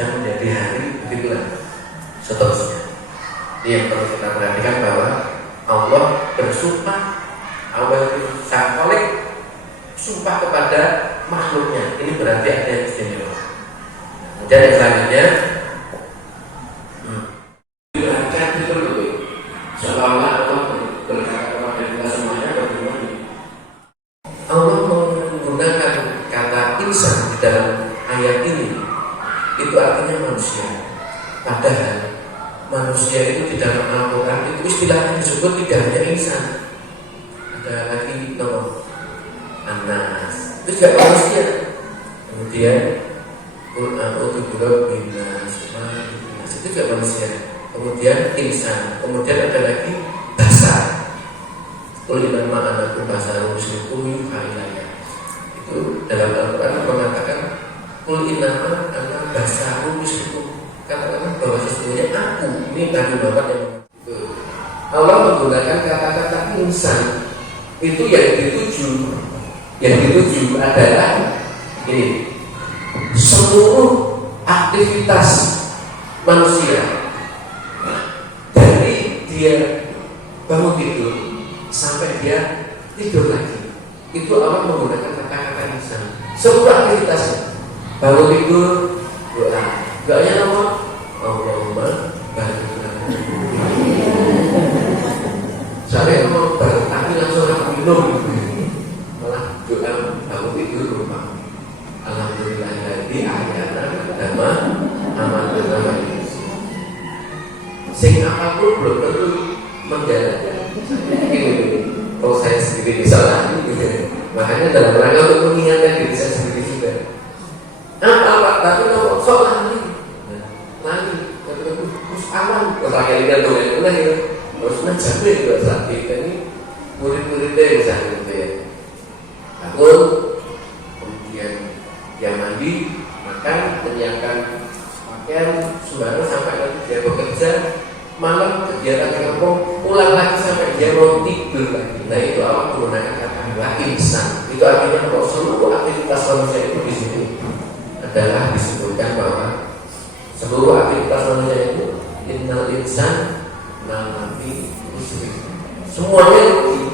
jam menjadi hari, begitulah seterusnya. Ini yang perlu kita perhatikan bahwa Allah bersumpah, Allah itu sang Khalik sumpah kepada makhluknya. Ini berarti ada yang istimewa. Kemudian yang selanjutnya seolah-olah Allah berkata kepada kita semuanya bagaimana Allah menggunakan kata insan di dalam ayat ini, itu artinya manusia. Padahal manusia itu di dalam Al-Quran itu istilahnya disebut tidak hanya insan, ada lagi nama anas, itu juga manusia. Kemudian Quran itu juga manusia. Kemudian insan, kemudian ada lagi basar. Ulama anakku basar musyriku yuhailaya. Itu dalam Al-Quran mengatakan kul innama ana basaru musyriku. Katakan bahwa sesungguhnya aku, ini Nabi Muhammad yang Allah menggunakan kata-kata insan. Itu yang dituju adalah ini, seluruh aktivitas manusia dari dia bangun tidur sampai dia tidur lagi. Itu Allah menggunakan kata-kata insan. Seluruh aktivitasnya, bangun tidur doa, doanya apa? Allahumma barik lana. Saya mau bertani langsung minum, malah doa bangun tidur rumah. Alhamdulillahilladzi ahyana dama amanah ini. Sing apapun belum tentu menjalankan. Kalau saya sendiri salah, makanya dalam rangka untuk mengingatkan diri saya sendiri juga. Apa tapi kalau sholat lagi, terus aman. Pakai lihat tuh yang mulai itu, terus mencapai juga saat kita ini murid-muridnya yang saya gitu ya. Bangun, kemudian dia mandi, makan, menyiapkan pakaian, sembarang sampai nanti dia bekerja. Malam kegiatan kampung, pulang lagi sampai dia mau tidur lagi. Nah itu Allah menggunakan kata insan. Itu artinya kalau seluruh aktivitas manusia itu di sini adalah disebutkan bahwa seluruh aktivitas manusia itu innal insan namafi muslim. Semuanya rugi.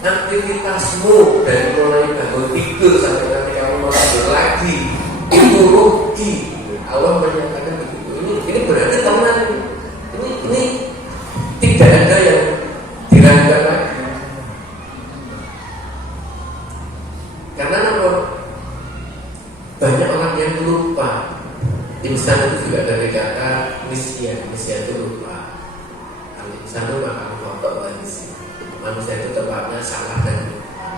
Aktivitasmu dari mulai bangun tidur sampai nanti kamu mau tidur lagi itu rugi. Allah menyatakan begitu. Ini berarti teman. Ini tidak ada yang diragukan lagi. Karena apa? Banyak orang yang lupa. Insan itu juga dari kata nisyan. Nisyan itu lupa. Al-insan itu makan kotor manusia. Manusia itu tepatnya salah dan lupa.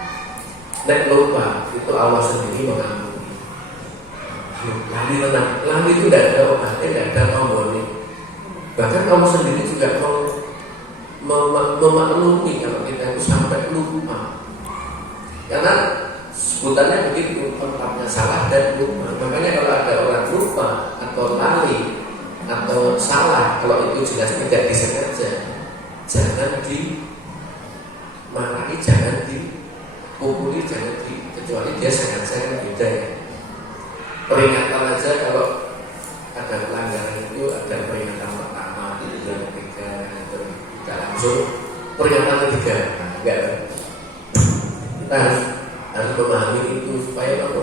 Dan lupa itu Allah sendiri mengampuni. Lali tenang. Lali itu tidak ada obatnya, tidak ada tombolnya. Bahkan Allah sendiri juga memaklumi kalau kita itu sampai lupa. Karena sebutannya begitu, tempatnya salah dan lupa. Makanya kalau ada orang lupa atau lali atau salah, kalau itu jelas tidak disengaja, jangan dimarahi, jangan dipukuli, jangan kecuali dia sengaja, beda ya. Peringatan aja kalau ada pelanggaran itu ada peringatan pertama, kedua, ketiga, atau tidak langsung peringatan ketiga. Enggak. Kita harus memahami itu supaya apa?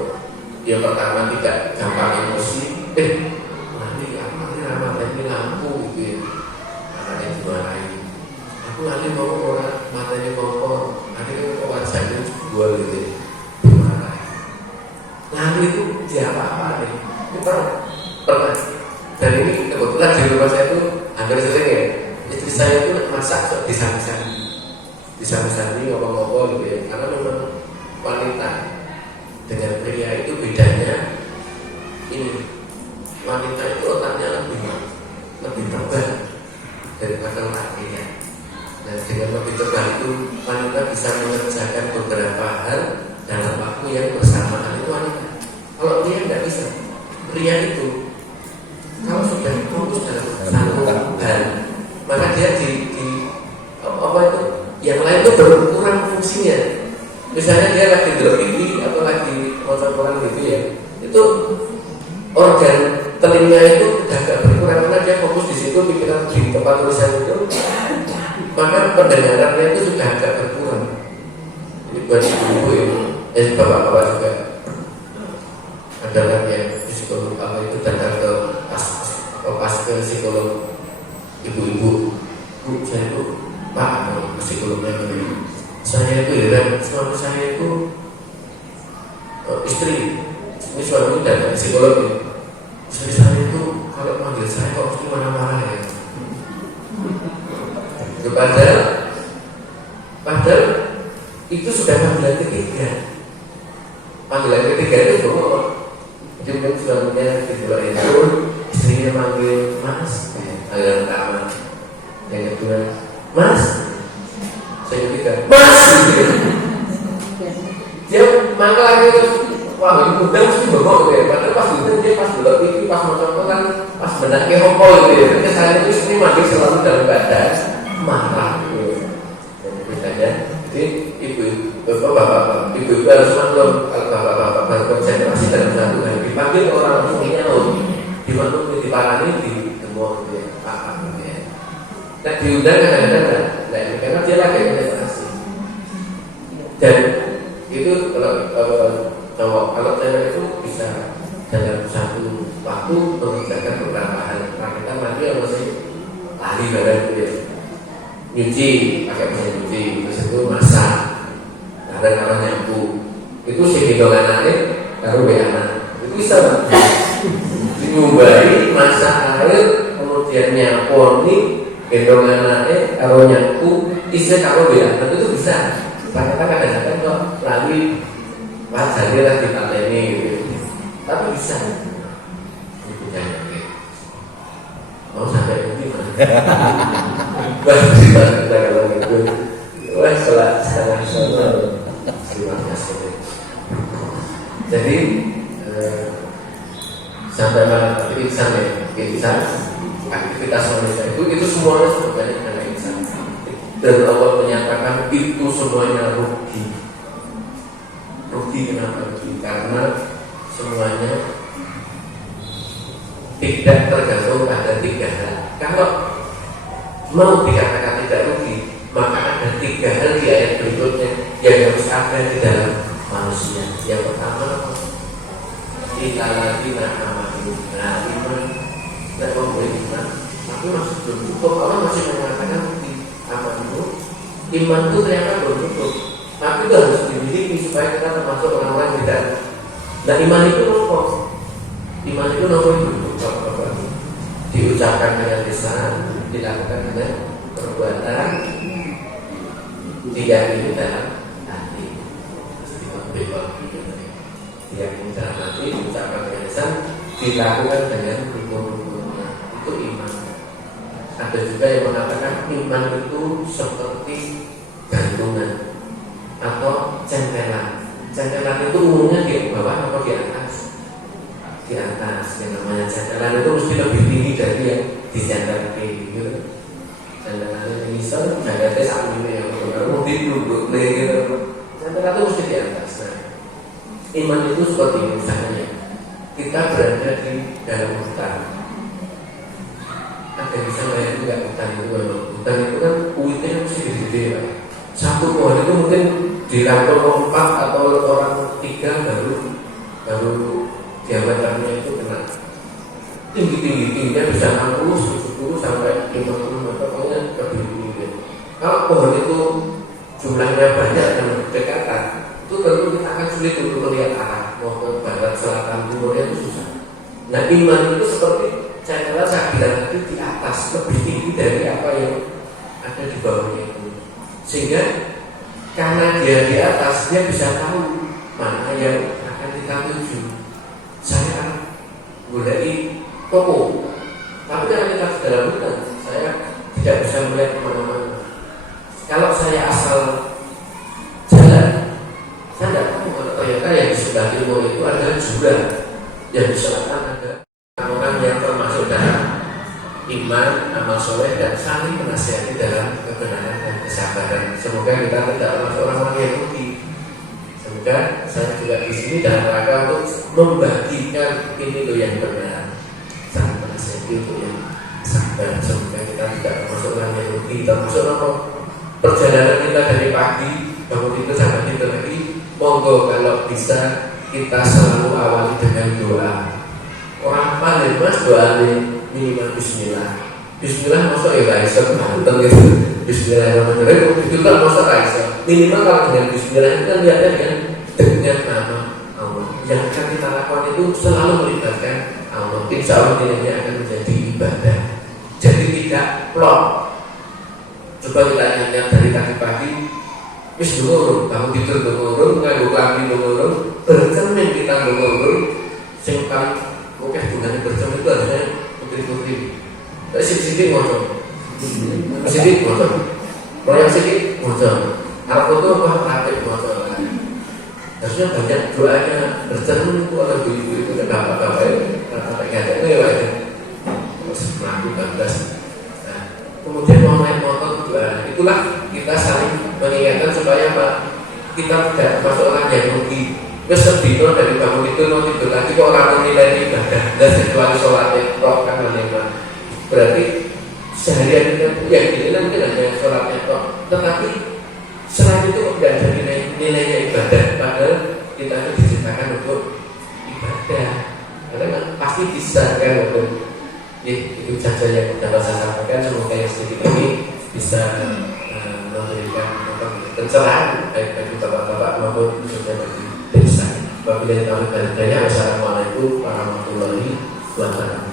Yang pertama tidak gampang emosi. Nanti aku nanti ramadhan ini lampu gitu ya. Makanya dimarahi. Aku nanti mau orang matanya kotor, nanti kok wajahnya jual gitu ya. Dimarahi. Lalu itu siapa nih? Kita pernah. Dan ini kebetulan di rumah saya itu hampir sering ya. Istri saya itu masak disami-sami ngomong-ngomong gitu ya. Karena memang wanita dengan pria itu bedanya ini, wanita itu otaknya lebih tebal daripada laki-laki. Dan dengan lebih tebal itu wanita bisa mengerjakan beberapa hal dalam waktu yang bersamaan. Itu wanita. Kalau pria tidak bisa. Pria itu kalau sudah fokus dalam satu hal, maka dia di apa itu yang lain itu berkurang fungsinya. Misalnya dia lagi drop ini atau lagi motor gitu ya, itu organ telinga itu udah agak berkurang karena dia fokus di situ, pikiran di tempat tulisan itu, maka pendengarannya itu sudah agak berkurang. Ini buat ibu-ibu ini, bapak-bapak juga adalah yang psikolog apa itu datang ke pas ke psikolog ibu-ibu, bu saya itu pak psikolognya begini, saya itu heran suami saya itu istri ini suami dan psikolog ini, istri saya itu kalau manggil saya kok mesti marah-marah ya. Padahal itu sudah panggilan ketiga. Panggilan ketiga itu jadi suaminya kedua itu istrinya manggil mas, panggilan pertama. Yang kedua mas, saya ketiga mas. Dia mangkal lagi terus, wah ini udah mesti bengok ya. Padahal pas itu dia pas belok itu pas motor kan pas benaknya hopol gitu ya. Tapi saya itu istri manggil selalu dalam badan marah gitu. Jadi ibu-ibu harus maklum kalau bapak-bapak berkonsentrasi dalam satu hari dipanggil orang langsung nyaut, dimaklum diparani di temu gitu ya, apa gitu ya. Nah diundang kadang-kadang karena dia lagi konsentrasi. Dan itu kalau cewek itu bisa dalam satu waktu mengerjakan beberapa hal. Nah kita mandi yang masih lari badan gitu ya. Nyuci, pakai mesin nyuci, terus itu masak, kadang-kadang nyapu, itu si gendong anaknya, baru anak, itu bisa dinyumbari, masak air, kemudian nyaponi, gendong anaknya, kalau nyapu, istri kalau anak itu bisa. Ternyata kadang-kadang kok lari, wajarnya lah kita ini, gitu. Tapi bisa. Itu jangan mau sampai nanti mana? Kita kalau gitu, wah salah. Terima kasih. Jadi sampai malam tapi insan ya, aktivitas manusia itu semuanya sebenarnya adalah insan. Dan Allah menyatakan itu semuanya rugi. Rugi kenapa rugi? Karena semuanya tidak tergantung pada tiga hal. Kalau mau dikatakan tidak rugi, maka ada tiga hal di ayat berikutnya yang harus ada di dalam manusia. Yang pertama, kita lagi amanu. Nah, iman tidak memberi iman, tapi masih belum cukup. Allah masih mengatakan amanu. Iman itu ternyata belum cukup, tapi itu harus dimiliki supaya kita termasuk orang-orang tidak. Nah, iman itu nopo. Iman itu nopo itu diucapkan dengan lisan, dilakukan dengan perbuatan, diyakini dalam hati. Diyakini dalam hati, diucapkan dengan lisan, dilakukan dengan rukun-rukunnya. Itu iman. Ada juga yang mengatakan iman itu seperti gantungan atau centelan. Centelan itu umumnya di bawah atau di atas? Di atas. Yang namanya centelan itu mesti lebih tinggi dari yang dicentelkan gitu. Centelan itu misal jagatnya saat ini yang baru duduk gitu. Centelan itu mesti di atas. Nah, iman itu seperti misalnya kita berada di dalam hutan. Ada bisa lain juga hutan itu. Hutan itu kan kuitnya mesti gede-gede. Satu pohon itu mungkin dirangkul 4 atau orang 3 baru diameternya itu kena tingginya bisa 60, 70 sampai 50 meter, pokoknya lebih tinggi. Kalau pohon itu jumlahnya banyak dan berdekatan, itu tentu kita akan sulit untuk melihat arah mau ke barat, selatan, timurnya itu susah. Nah, iman itu seperti saya bilang tadi di atas, lebih tinggi dari apa yang ada di bawahnya itu. Sehingga karena dia di atas, dia bisa tahu mana yang akan kita tuju. Saya akan mulai toko, tapi kalau kita di dalam hutan, saya tidak bisa melihat kemana-mana. Kalau saya asal jalan, saya tidak tahu kalau ternyata yang di sebelah timur itu ada jurang, yang di selatan ada orang yang termasuk dalam iman, amal soleh dan saling menasihati dalam kebenaran dan kesabaran. Semoga kita tidak termasuk orang-orang yang rugi. Semoga saya juga di sini dalam rangka untuk membagikan ini loh yang benar. rezeki untuk yang sabar, semoga kita tidak termasuk orang yang rugi, termasuk apa perjalanan kita dari pagi bangun itu sampai tidur lagi. Monggo kalau bisa kita selalu awali dengan doa. Orang paling mas doa ini minimal Bismillah. Bismillah masuk ya Raisa banten gitu. Bismillahirrahmanirrahim itu tak masuk Raisa. Minimal kalau dengan Bismillah itu kan lihatnya dengan nama Allah. Yang akan kita lakukan itu selalu melibatkan Allah. Insya Allah nilainya akan menjadi ibadah. Jadi tidak plot. Coba kita ingat dari tadi pagi. Wis ngurung, kamu tidur ngurung, nganggo klambi ngurung, bercermin kita ngurung. Sing paling oke gunanya bercermin itu harusnya putri-putri. Sidik-sidik ngocok, sidik ngocok, proyek sidik ngocok. Harap foto apa praktek ngocok. Harusnya banyak doanya bercermin itu oleh ibu itu dan bapak-bapak itu kata-kata itu ya pak itu. Melakukan gas. Kemudian mau main motor juga, itulah kita saling mengingatkan supaya apa? Kita tidak masuk orang yang rugi. Terus sedih dari bangun itu mau tidur lagi kok orang menilai ibadah dan kecuali sholatnya kok kan menerima. Berarti seharian kita yang ini mungkin hanya sholatnya kok, tetapi selain itu tidak ada nilainya ibadah. Padahal kita itu diciptakan untuk ibadah. Karena pasti bisa kan untuk itu saja yang dapat saya sampaikan. Semoga yang sedikit ini bisa memberikan pencerahan baik bagi bapak-bapak maupun khususnya bagi desa. Wabillahi taufiq wal hidayah. Wassalamualaikum warahmatullahi wabarakatuh.